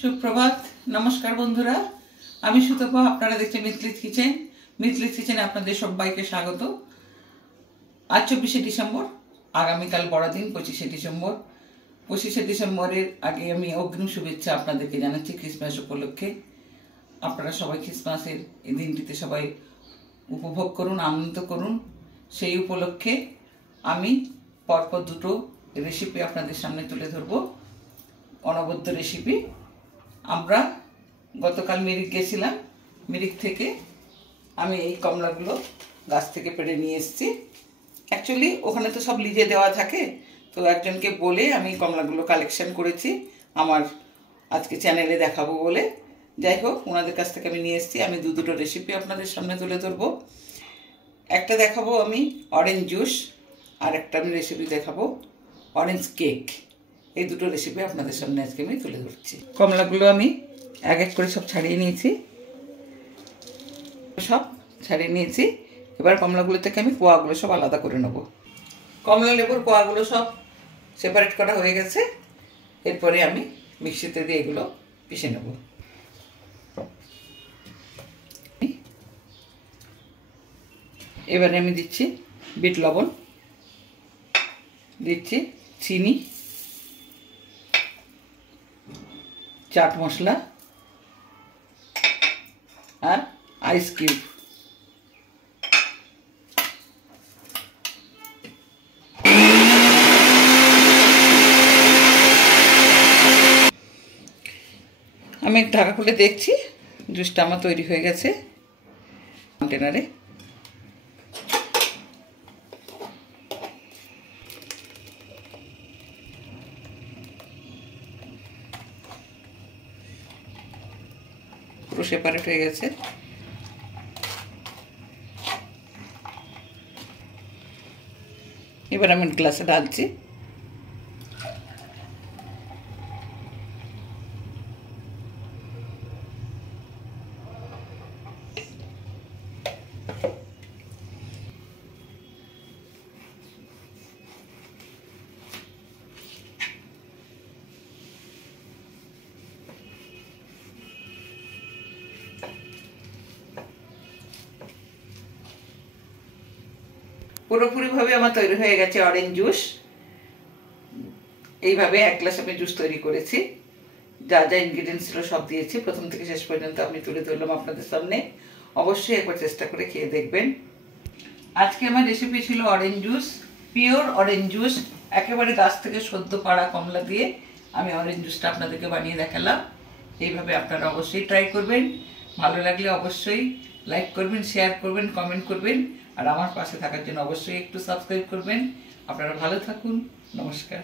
সুপ্রভাত, নমস্কার বন্ধুরা। আমি সুতপা, আপনারা দেখছেন মিথলিস কিচেন। মিথলিস কিচেনে আপনাদের সবাইকে স্বাগত। আজ 24শে ডিসেম্বর, আগামীকাল বড়দিন 25শে ডিসেম্বর। 25শে ডিসেম্বরের আগে আমি অগ্রিম শুভেচ্ছা আপনাদেরকে জানাচ্ছি ক্রিসমাস উপলক্ষে। আপনারা সবাই ক্রিসমাসের এই দিনটিতে সবাই উপভোগ করুন, আনন্দ করুন। সেই উপলক্ষে আমি পরপর দুটো রেসিপি আপনাদের সামনে তুলে ধরবো, অনবদ্য রেসিপি। আমরা গতকাল মিরিক গেছিলাম। মিরিক থেকে আমি এই কমলাগুলো গাছ থেকে পেড়ে নিয়ে এসেছি। অ্যাকচুয়ালি ওখানে তো সব লিজে দেওয়া থাকে, তো একজনকে বলে আমি কমলাগুলো কালেকশন করেছি আমার আজকে চ্যানেলে দেখাবো বলে। যাই হোক, ওনাদের কাছ থেকে আমি নিয়ে এসেছি। আমি দুটো রেসিপি আপনাদের সামনে তুলে ধরবো। একটা দেখাবো আমি অরেঞ্জ জুস, আর একটা আমি রেসিপি দেখাবো অরেঞ্জ কেক। এই দুটো রেসিপি আপনাদের সামনে আজকে আমি তুলে ধরছি। কমলাগুলো আমি এক এক করে সব ছাড়িয়ে নিয়েছি। এবার কমলাগুলো থেকে আমি কোয়াগুলো সব আলাদা করে নেব। কমলা লেবুর কোয়াগুলো সব সেপারেট করা হয়ে গেছে। এরপরে আমি মিক্সিতে দিয়ে এগুলো পিষে নেব। এবারে আমি দিচ্ছি বিট লবণ, দিচ্ছি চিনি, চাট মশলা আর আইস কিউব। আমি ঢাকা খুলে দেখছি জুসটা আমার তৈরি হয়ে গেছে। কন্টেনারে পুরো সেপারেট হয়ে গেছে। এবার আমি গ্লাসে ঢালছি। পুরোপুরিভাবে আমার তৈরি হয়ে গেছে অরেঞ্জ জুস। এইভাবে এক গ্লাস আমি জুস তৈরি করেছি। যা যা ইনগ্রিডিয়েন্টস ছিল সব দিয়েছি, প্রথম থেকে শেষ পর্যন্ত আমি তুলে ধরলাম আপনাদের সামনে। অবশ্যই একবার চেষ্টা করে খেয়ে দেখবেন। আজকে আমার রেসিপি ছিল orange juice, pure orange juice. একেবারে গাছ থেকে সদ্য পাড়া কমলা দিয়ে আমি অরেঞ্জ জুসটা আপনাদেরকে বানিয়ে দেখালাম। এইভাবে আপনারা অবশ্যই ট্রাই করবেন। ভালো লাগলে অবশ্যই লাইক করবেন, শেয়ার করবেন, কমেন্ট করবেন, আর আমার পাশে থাকার জন্য অবশ্যই একটু সাবস্ক্রাইব করবেন। আপনারা ভালো থাকুন। নমস্কার।